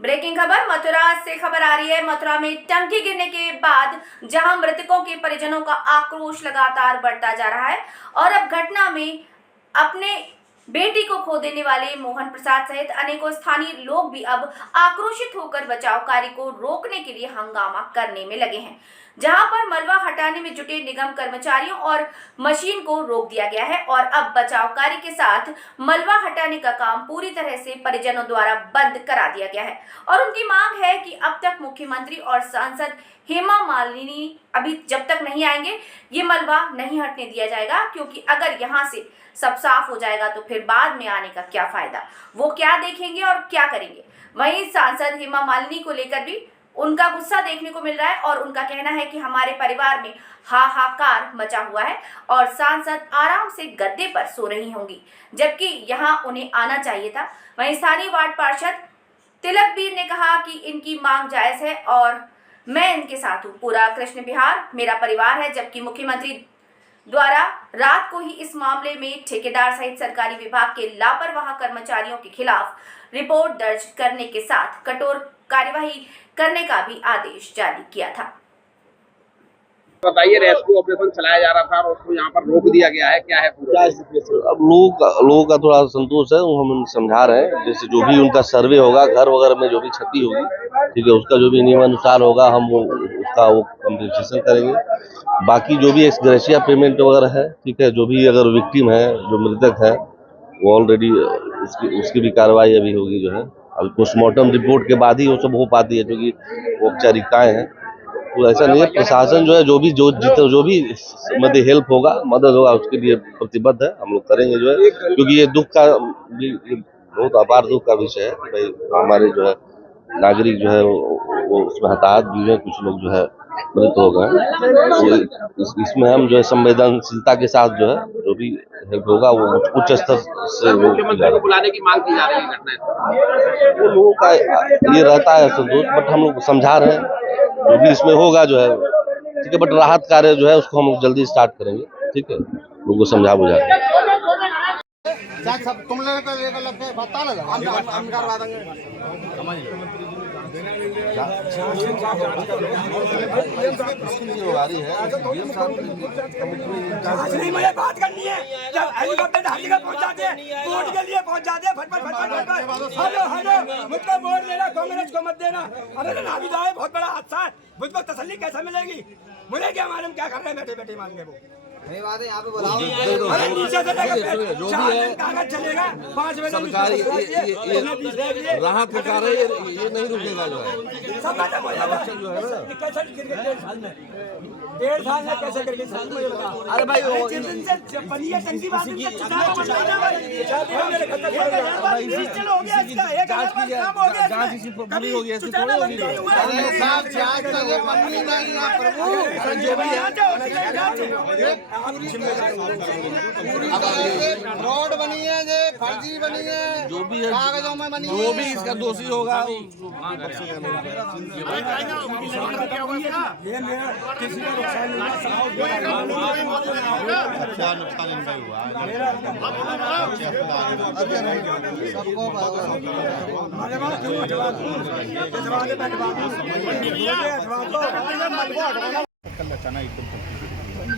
Breaking खबर मथुरा से खबर आ रही है। मथुरा में टंकी गिरने के बाद जहां मृतकों के परिजनों का आक्रोश लगातार बढ़ता जा रहा है और अब घटना में अपने बेटी को खो देने वाले मोहन प्रसाद सहित अनेकों स्थानीय लोग भी अब आक्रोशित होकर बचाव कार्य को रोकने के लिए हंगामा करने में लगे हैं। जहां पर मलबा हटाने में जुटे निगम कर्मचारियों और मशीन को रोक दिया गया है और अब बचाव कार्य के साथ मलबा हटाने का काम पूरी तरह से परिजनों द्वारा बंद करा दिया गया है और उनकी मांग है कि अब तक मुख्यमंत्री और सांसद हेमा मालिनी अभी जब तक नहीं आएंगे ये मलबा नहीं हटने दिया जाएगा, क्योंकि अगर यहाँ से सब साफ हो जाएगा तो फिर बाद में आने का क्या फायदा, वो क्या देखेंगे और क्या करेंगे। वहीं सांसद हेमा मालिनी को लेकर भी उनका गुस्सा देखने को मिल रहा है और उनका कहना है कि हमारे परिवार में हाहाकार मचा हुआ है और सांसद आराम से गद्दे पर सो रही होंगी, जबकि यहाँ उन्हें आना चाहिए था। वहीं स्थानीय वार्ड पार्षद तिलकबीर ने कहा कि इनकी मांग जायज है और मैं इनके साथ हूँ। पूरा कृष्ण बिहार मेरा परिवार है, जबकि मुख्यमंत्री द्वारा रात को ही इस मामले में ठेकेदार सहित सरकारी विभाग के लापरवाह कर्मचारियों के खिलाफ रिपोर्ट दर्ज करने के साथ कठोर कार्यवाही करने का भी आदेश जारी किया था। बताइए, रेस्क्यू ऑपरेशन चलाया जा रहा था और उसको यहाँ पर रोक दिया गया है, क्या है पूरा? अब लोगों का थोड़ा संतोष है, वो हम समझा रहे हैं। जैसे जो भी उनका सर्वे होगा, घर वगैरह में जो भी क्षति होगी, ठीक है, उसका जो भी नियमानुसार होगा हम उसका कंपनसेशन करेंगे। बाकी जो भी एक्स ग्रेशिया पेमेंट वगैरह है, ठीक है, जो भी अगर विक्टिम है, जो मृतक है, वो ऑलरेडी उसकी भी कार्रवाई अभी होगी। जो है अभी पोस्टमार्टम रिपोर्ट के बाद ही वो सब हो पाती है, क्योंकि वो औपचारिकताएं हैं। तो ऐसा नहीं है, प्रशासन जो है जो भी मदद हेल्प होगा, मदद होगा, उसके लिए प्रतिबद्ध है, हम लोग करेंगे जो है। क्योंकि ये दुख का ये बहुत अपार दुख का विषय है कि भाई हमारे जो है नागरिक जो है वो उसमें हताहत भी हुए, कुछ लोग जो है मृत हो गए। इसमें हम जो है संवेदनशीलता के साथ जो है जो भी हेल्प होगा वो उच्च स्तर से मुख्यमंत्री को बुलाने की मांग की जा रही है घटना। वो लोगों का ये रहता है संतोष, बट हम लोग समझा रहे हैं जो भी इसमें होगा जो है, ठीक है, बट राहत कार्य जो है उसको हम जल्दी स्टार्ट करेंगे, ठीक है, लोगों को समझा बुझा तुम लोग बता ना हम करवा देंगे। मुझे बात करनी है। जब हेलीकॉप्टर पहुंच जाते हैं, वोट के लिए पहुंच जाते हैं, फटफट हेलो मुझको वोट देना, कांग्रेस को मत देना। अरे ना भी जाए, बहुत बड़ा हादसा है, मुझको तसल्ली कैसे मिलेगी? मुझे क्या मालूम क्या कर रहे हैं बैठे बैठे मान के। वो नहीं बात है, यहाँ पे बुलाओ। नीचे से जो भी है कागज चलेगा 5 बजे सरकारी राहत के कार्य ये नहीं रुकेगा जो है। सब खत्म हो जाएगा। कैसे डेढ़ साल में कैसे करके मुझे बता। अरे भाई पनिया टंकी बात चलो हो गया, इसका 1000 काम हो गया, जांच इसी पूरी हो गई, ऐसी थोड़ी होगी। जो भी रोड बनी है, जो फर्जी बनी है, जो भी है कागजों में बनी है, जो भी इसका दोषी होगा ये मेरा किसी का नुकसान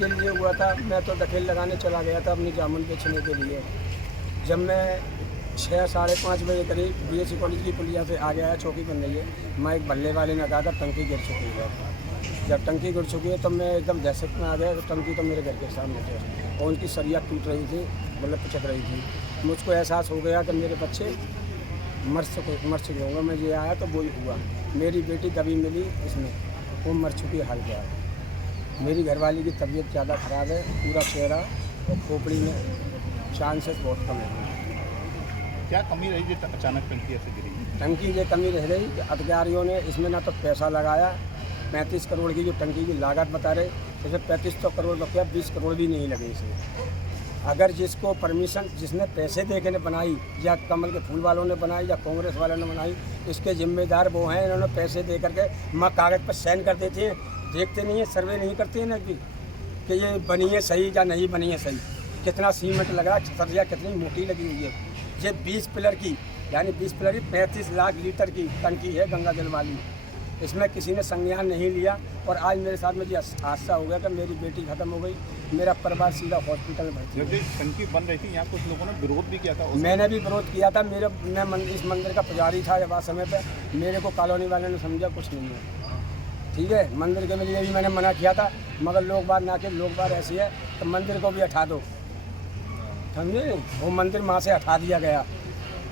नहीं ये हुआ था। मैं तो दखेल लगाने चला गया था अपनी जामुन बेचने के लिए। जब मैं 6 साढ़े 5 बजे करीब बीएससी कॉलेज की पुलिया से आ गया, चौकी बन रही है, मैं एक बल्ले वाले ने कहा था टंकी गिर चुकी है। जब टंकी गिर चुकी है तो मैं एकदम दहशत में आ गया। तो टंकी तो मेरे घर के सामने थे और उनकी सरिया टूट रही थी, मतलब पिचक रही थी। मुझको एहसास हो गया कि मेरे बच्चे मर चुके होंगे। मैं ये आया तो वो ही हुआ। मेरी बेटी दबी मिली, इसमें वो मर चुकी, हाल क्या है। मेरी घरवाली की तबीयत ज़्यादा ख़राब है, पूरा चेहरा और खोपड़ी में चांसेस बहुत कम है। क्या कमी रही जो अचानक टंकी ऐसे गिरी? टंकी ये कमी रह रही कि अधिकारियों ने इसमें ना तो पैसा लगाया। 35 करोड़ की जो टंकी की लागत बता रहे, जैसे 35 करोड़ रुपया, 20 करोड़ भी नहीं लगे इसमें। अगर जिसको परमिशन, जिसने पैसे दे के बनाई, या कमल के फूल वालों ने बनाई या कांग्रेस वालों ने बनाई, इसके जिम्मेदार वो हैं। इन्होंने पैसे दे करके कागज़ पर साइन कर देते हैं, देखते नहीं है, सर्वे नहीं करते हैं ना कि ये बनी है सही या नहीं बनी है सही, कितना सीमेंट लगा, छतरिया कितनी मोटी लगी हुई है। ये 20 पिलर की यानी 35 लाख लीटर की टंकी है गंगा जल वाली। इसमें किसी ने संज्ञान नहीं लिया और आज मेरे साथ में ये हादसा हो गया कि मेरी बेटी खत्म हो गई, मेरा परिवार सीधा हॉस्पिटल में भर्ती। जब ये टंकी बन रही थी यहाँ कुछ लोगों ने विरोध भी किया था मैंने भी विरोध किया था। मैं इस मंदिर का पुजारी था जब समय पे, मेरे को कॉलोनी वाले ने समझा कुछ नहीं है, ठीक है। मंदिर के लिए भी मैंने मना किया था, मगर लोग बात ना के लोग बात ऐसी है तो मंदिर को भी हटा दो, समझे। वो मंदिर वहाँ से हटा दिया गया,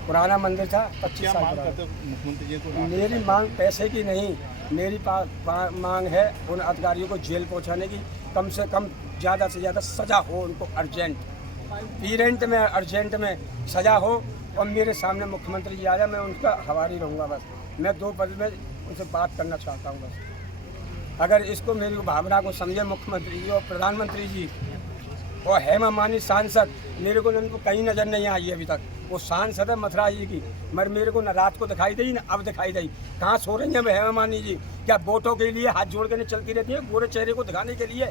पुराना मंदिर था 25 साल पुराना। मुख्यमंत्री जी को मेरी मांग पैसे की नहीं, मेरी मांग है उन अधिकारियों को जेल पहुंचाने की, कम से कम ज़्यादा से ज़्यादा सज़ा हो उनको, अर्जेंट में सज़ा हो। और मेरे सामने मुख्यमंत्री जी आ जाए, मैं उनका हवारी रहूँगा बस। मैं 2 पद में उनसे बात करना चाहता हूँ बस। अगर इसको मेरी भावना को समझे मुख्यमंत्री जी और प्रधानमंत्री जी और हेमा मालिनी सांसद, मेरे को उनको कहीं नज़र नहीं आई अभी तक। वो सांसद है मथुरा जी की, मगर मेरे को न रात को दिखाई दी न अब दिखाई दी। कहाँ सो रही हैं हेमा मालिनी जी? क्या वोटों के लिए हाथ जोड़ के चलती रहती है, गोरे चेहरे को दिखाने के लिए?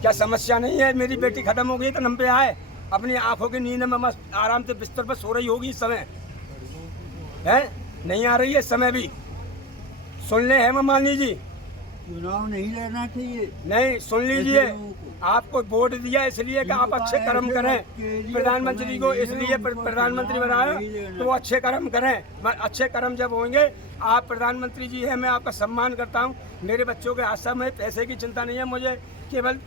क्या समस्या नहीं है? मेरी बेटी खत्म हो गई तो नम पे आए, अपनी आंखों की नींद में मस्त आराम से बिस्तर पर सो रही होगी इस समय, है नहीं आ रही है इस समय भी। सुन ले हेमा मालिनी जी, चुनाव नहीं लड़ना चाहिए। नहीं सुन लीजिए, आपको वोट दिया इसलिए कि आप अच्छे कर्म करें, प्रधानमंत्री को इसलिए प्रधानमंत्री बनाया तो वो अच्छे कर्म करें। अच्छे कर्म जब होंगे, आप प्रधानमंत्री जी हैं, मैं आपका सम्मान करता हूं। मेरे बच्चों के हादसा में पैसे की चिंता नहीं है मुझे, केवल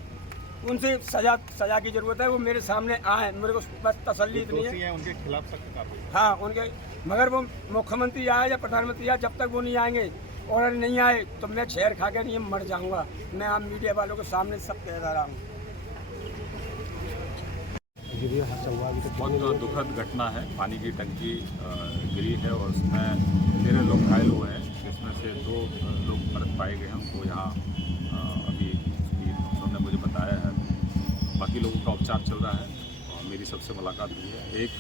उनसे सजा की जरूरत है। वो मेरे सामने आए, मेरे को बस तसल्ली इतनी है। उनके खिलाफ सख्त कार्रवाई। हाँ उनके, मगर वो मुख्यमंत्री आए या प्रधानमंत्री आए, जब तक वो नहीं आएंगे और नहीं आए तो मैं छेड़ खा के नहीं मर जाऊंगा। मैं आप मीडिया वालों के सामने सब कह रहा हूँ। बहुत दुखद घटना है। पानी की टंकी गिरी है और उसमें 13 लोग घायल हुए हैं, जिसमें से 2 लोग मृत पाए गए हैं। उनको यहाँ अभी उन्होंने मुझे बताया है, बाकी लोगों का उपचार चल रहा है। और मेरी सबसे मुलाकात हुई है। एक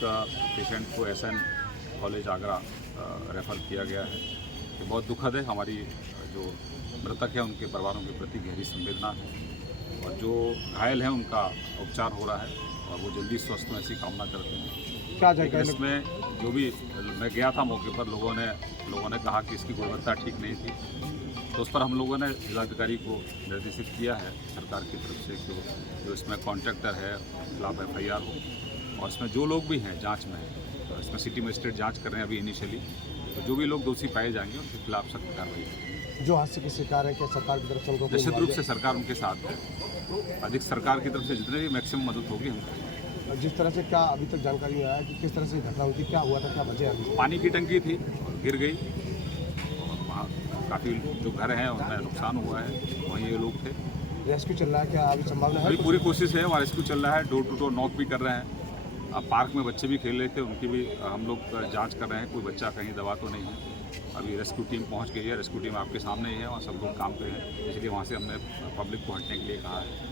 पेशेंट को SN कॉलेज आगरा रेफ़र किया गया है। ये बहुत दुखद है। हमारी जो मृतक है उनके परिवारों के प्रति गहरी संवेदना है और जो घायल हैं उनका उपचार हो रहा है और वो जल्दी स्वस्थ हों ऐसी कामना करते हैं। क्या इसमें जो भी मैं गया था मौके पर, लोगों ने कहा कि इसकी गुणवत्ता ठीक नहीं थी, तो उस पर हम लोगों ने जिलाधिकारी को निर्देशित किया है सरकार की तरफ से कि जो इसमें कॉन्ट्रैक्टर है खिलाफ FIR हो। और इसमें जो लोग भी हैं जाँच में हैं, तो इसमें सिटी मजिस्ट्रेट जाँच कर रहे हैं अभी इनिशियली, तो जो भी लोग दोषी पाए जाएंगे उनके खिलाफ सख्त कार्रवाई होगी। जो हादसे की शिकार है, क्या सरकार की तरफ से उनको निश्चित रूप से सरकार उनके साथ है। अधिक सरकार की तरफ से जितने भी मैक्सिमम मदद होगी हम करेंगे। जिस तरह से क्या अभी तक जानकारी में आया कि किस तरह से घटना हुई थी, क्या हुआ था, क्या वजह है? पानी की टंकी थी और गिर गई और वहाँ काफ़ी जो घर हैं उनमें नुकसान हुआ है, वहीं ये लोग थे। रेस्क्यू चल रहा है, क्या अभी संभावना है? अभी पूरी कोशिश है, वहाँ रेस्क्यू चल रहा है, डोर टू डोर नॉक भी कर रहे हैं। अब पार्क में बच्चे भी खेल रहे थे, उनकी भी हम लोग जांच कर रहे हैं, कोई बच्चा कहीं दबा तो नहीं है। अभी रेस्क्यू टीम पहुंच गई है, रेस्क्यू टीम आपके सामने ही है, वहाँ सब लोग काम कर रहे हैं, इसलिए वहाँ से हमने पब्लिक को हटने के लिए कहा है।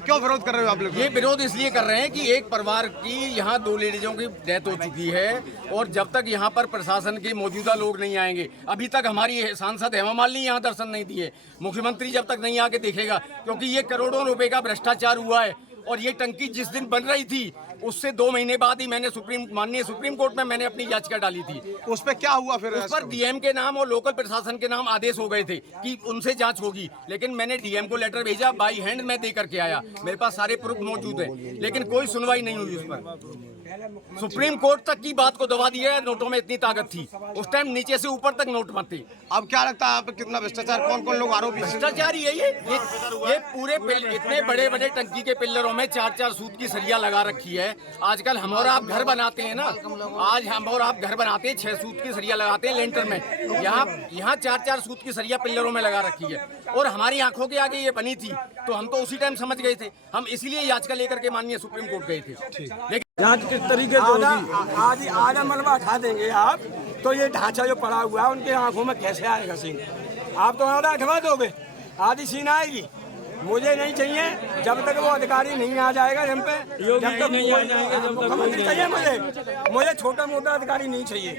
क्यों विरोध कर रहे हो आप लोग? ये विरोध इसलिए कर रहे हैं कि एक परिवार की यहाँ 2 लेडीजों की डेथ हो चुकी है और जब तक यहाँ पर प्रशासन के मौजूदा लोग नहीं आएंगे, अभी तक हमारी सांसद हेमा मालिनी यहाँ दर्शन नहीं दिए, मुख्यमंत्री जब तक नहीं आके देखेगा, क्योंकि ये करोड़ों रुपए का भ्रष्टाचार हुआ है। और ये टंकी जिस दिन बन रही थी उससे 2 महीने बाद ही मैंने माननीय सुप्रीम कोर्ट में मैंने अपनी याचिका डाली थी। उस पर क्या हुआ फिर? उस पर DM के नाम और लोकल प्रशासन के नाम आदेश हो गए थे कि उनसे जांच होगी, लेकिन मैंने DM को लेटर भेजा, बाई हैंड में दे करके आया, मेरे पास सारे प्रूफ मौजूद है, लेकिन कोई सुनवाई नहीं हुई उस पर। सुप्रीम कोर्ट तक की बात को दबा दिया। नोटों में इतनी ताकत थी उस टाइम, नीचे से ऊपर तक नोट मत थे। अब क्या लगता है आप कितना भ्रष्टाचार, कौन कौन लोग आरोपी? भ्रष्टाचार ही है ये पूरे इतने बड़े बड़े टंकी के पिल्लरों में 4-4 सूत की सरिया लगा रखी है। आजकल हम और आप घर बनाते हैं ना, आज हम और आप घर बनाते हैं 6 सूत की सरिया लगाते हैं लेंटर में, यहाँ 4-4 सूत की सरिया पिल्लरों में लगा रखी है और हमारी आंखों के आगे ये बनी थी, तो हम तो उसी टाइम समझ गए थे। हम इसलिए याचिका लेकर के माननीय सुप्रीम कोर्ट गए थे। लेकिन जांच किस तरीके से आधा मलबा उठा देंगे आप, तो ये ढांचा जो पड़ा हुआ है उनके आंखों में कैसे आएगा सीन? आप तो आधा हटवा दोगे, आधी सीन आएगी, मुझे नहीं चाहिए जब तक वो अधिकारी नहीं आ जाएगा हम पे, जब तक मुख्यमंत्री चाहिए मुझे छोटा मोटा अधिकारी नहीं चाहिए।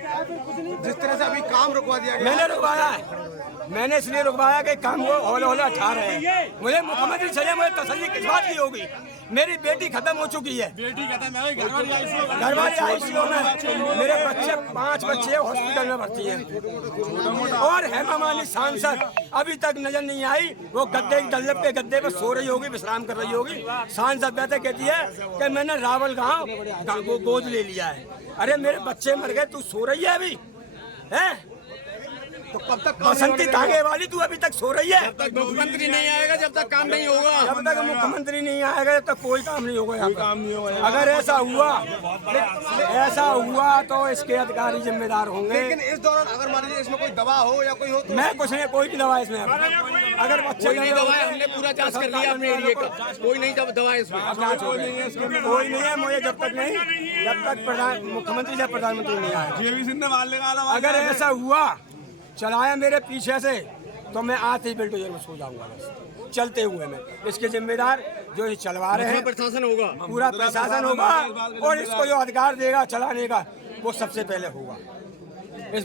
जिस तरह से अभी काम रुकवा दिया गया, मैंने रुकवाया है, मैंने इसलिए रुकवाया कि काम वो हौले हौले उठा रहे हैं। मुझे मुख्यमंत्री चाहिए, मुझे तसल्ली किस बात की होगी? मेरी बेटी खत्म हो चुकी है, घरवाली आईसीयू में, मेरे बच्चे 5 बच्चे हॉस्पिटल में भर्ती हैं, और हेमा मालिनी सांसद अभी तक नजर नहीं आई। वो गद्दे डल्लब के गद्दे पे सो रही होगी, विश्राम कर रही होगी। सांसद बैठे कहती है कि मैंने रावल गांव को गोद ले लिया है। अरे मेरे बच्चे मर गए, तू सो रही है अभी है? तो कब तक बसंती धागे वाली तू अभी तक सो रही है? जब तक मुख्यमंत्री नहीं आएगा, जब तक काम नहीं होगा। जब तक मुख्यमंत्री नहीं आएगा जब तक कोई काम नहीं होगा यहाँ पे। अगर ऐसा हुआ तो इसके अधिकारी जिम्मेदार होंगे। लेकिन इस दौरान अगर मान लीजिए इसमें कोई दवा हो या कोई हो तो मैं कुछ नहीं, कोई भी दवा इसमें अगर बच्चे कोई नहीं दवा है, हमने पूरा जांच कर लिया अपने एरिया का, कोई नहीं दवा है इसमें। कोई नहीं है। मुझे जब तक मुख्यमंत्री या प्रधानमंत्री नहीं आया, अगर ऐसा हुआ चलाया मेरे पीछे से तो मैं आज ही बिल्डोजर में सो जाऊंगा बस, चलते हुए में। इसके जिम्मेदार जो ये चलवा रहे हैं प्रशासन होगा, पूरा प्रशासन होगा, और इसको जो अधिकार देगा चलाने का वो सबसे पहले होगा।